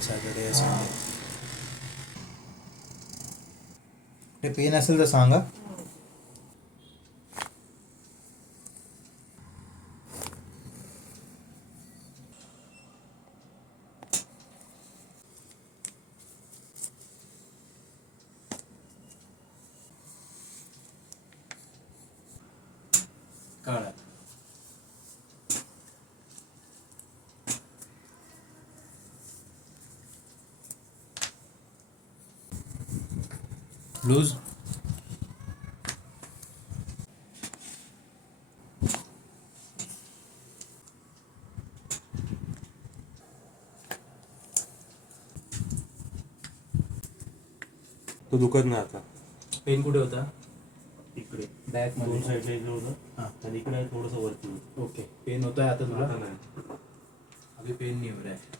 Saturday Sunday. ते pen असेल तर सांगा. काढा. लूज. तो दुखत नाही आता. पेन कुठे होता? इकडे बॅक दोन मध्ये. साईडला इकडे होतं. हां आणि इकडे थोडंसं वरती होतं. ओके. पेन होता है आता तुला? आता नाही. अभी पेन नहीं हो रहा है.